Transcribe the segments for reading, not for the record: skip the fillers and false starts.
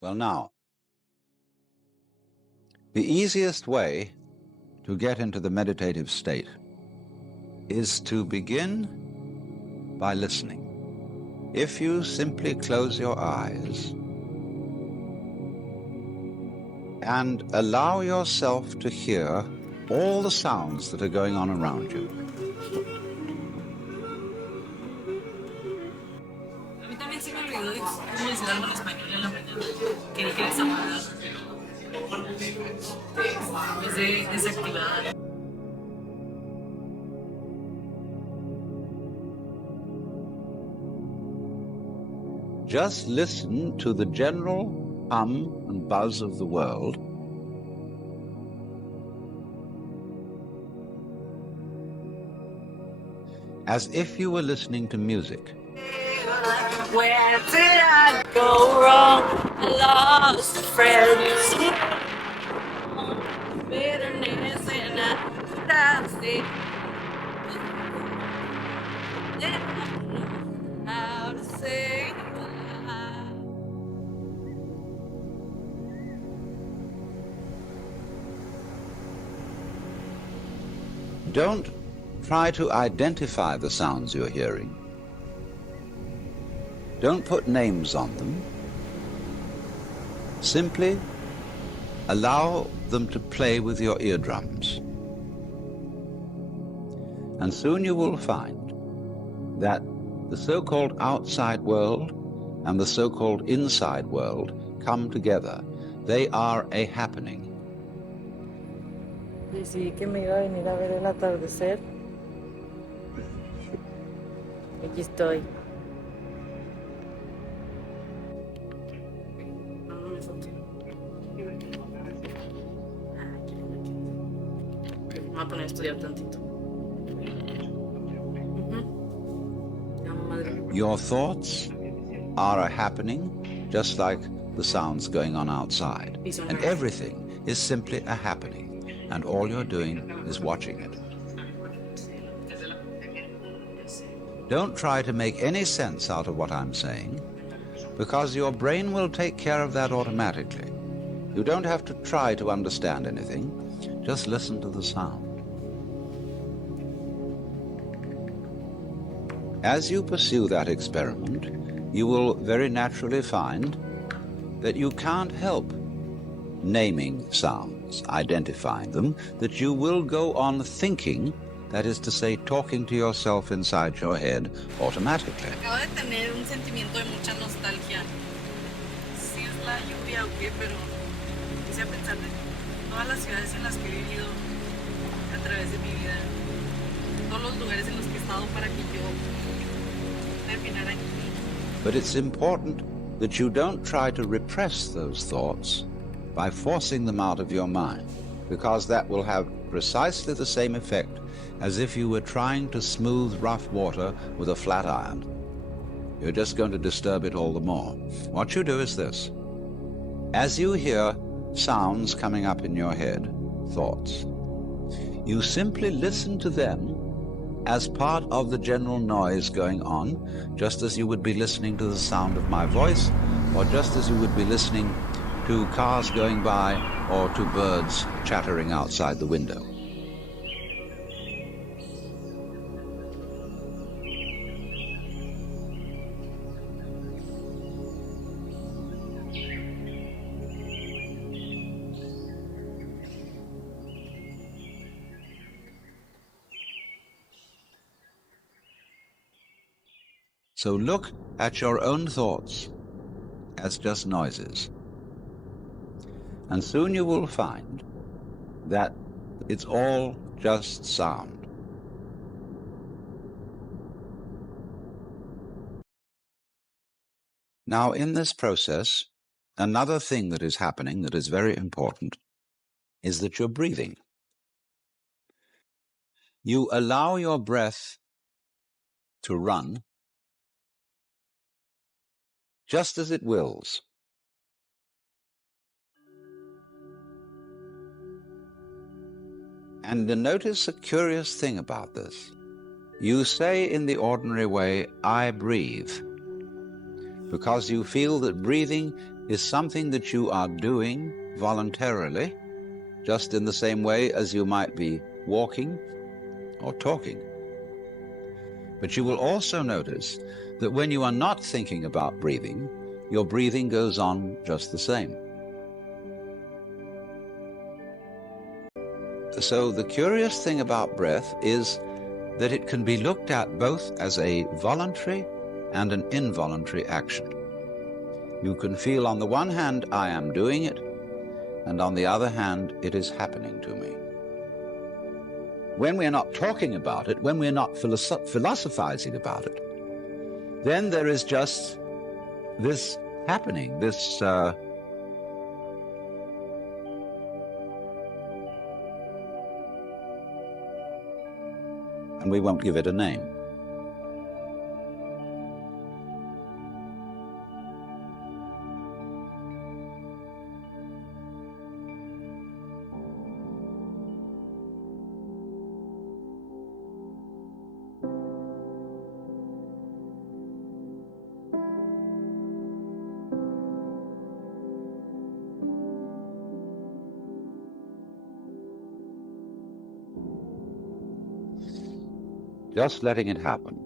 Well, now, the easiest way to get into the meditative state is to begin by listening. If you simply close your eyes and allow yourself to hear all the sounds that are going on around you. A mí también se me olvidó cómo decir algo en español en la mañana. Que dije desapagar. Es de desactivar. Just listen to the general hum and buzz of the world. As if you were listening to music. Where did I go wrong? I lost friends. Bitterness and I see. How to say goodbye. Don't try to identify the sounds you're hearing. Don't put names on them. Simply allow them to play with your eardrums. And soon you will find that the so-called outside world and the so-called inside world come together. They are a happening. Decidí que me iba a venir a ver el atardecer. Aquí estoy. Me voy a poner a estudiar tantito. Your thoughts are a happening, just like the sounds going on outside. And everything is simply a happening, and all you're doing is watching it. Don't try to make any sense out of what I'm saying, because your brain will take care of that automatically. You don't have to try to understand anything, just listen to the sound. As you pursue that experiment, you will very naturally find that you can't help naming sounds, identifying them, that you will go on thinking, that is to say, talking to yourself inside your head automatically. Acabo de tener un sentimiento de mucha nostalgia. Sí es la lluvia o qué, pero empecé a pensar de todas las ciudades en las que he vivido a través de mi vida, todos los lugares en los que he estado para que yo terminara aquí. But it's important that you don't try to repress those thoughts by forcing them out of your mind, because that will have precisely the same effect as if you were trying to smooth rough water with a flat iron. You're just going to disturb it all the more. What you do is this. As you hear sounds coming up in your head, thoughts, you simply listen to them as part of the general noise going on, just as you would be listening to the sound of my voice, or just as you would be listening to cars going by or to birds chattering outside the window. So look at your own thoughts as just noises. And soon you will find that it's all just sound. Now, in this process, another thing that is happening that is very important is that you're breathing. You allow your breath to run just as it wills. And notice a curious thing about this. You say in the ordinary way, I breathe, because you feel that breathing is something that you are doing voluntarily, just in the same way as you might be walking or talking. But you will also notice that when you are not thinking about breathing, your breathing goes on just the same. So the curious thing about breath is that it can be looked at both as a voluntary and an involuntary action. You can feel on the one hand, I am doing it, and on the other hand, it is happening to me. When we're not talking about it, when we're not philosophizing about it, then there is just this happening, this and we won't give it a name. Just letting it happen.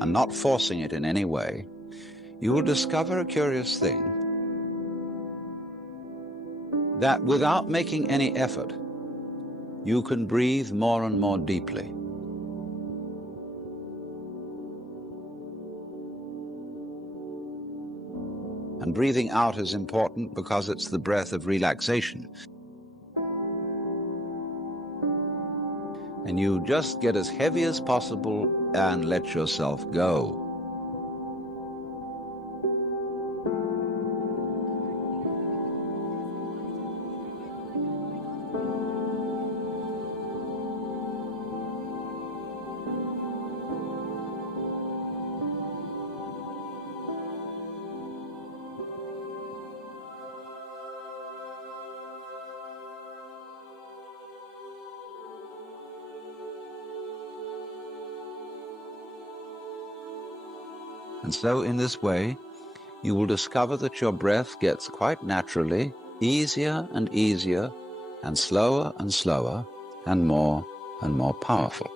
And not forcing it in any way, you will discover a curious thing, that without making any effort, you can breathe more and more deeply. And breathing out is important because it's the breath of relaxation. And you just get as heavy as possible and let yourself go. And so in this way, you will discover that your breath gets quite naturally easier and easier, and slower and more powerful.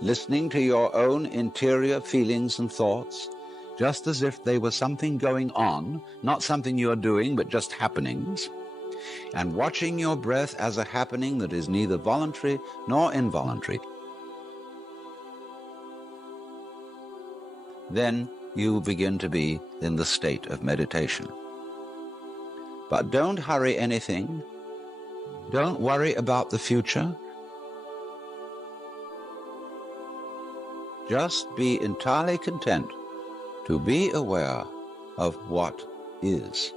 Listening to your own interior feelings and thoughts, just as if they were something going on, not something you are doing, but just happenings, and watching your breath as a happening that is neither voluntary nor involuntary. Then you begin to be in the state of meditation. But don't hurry anything. Don't worry about the future. Just be entirely content to be aware of what is.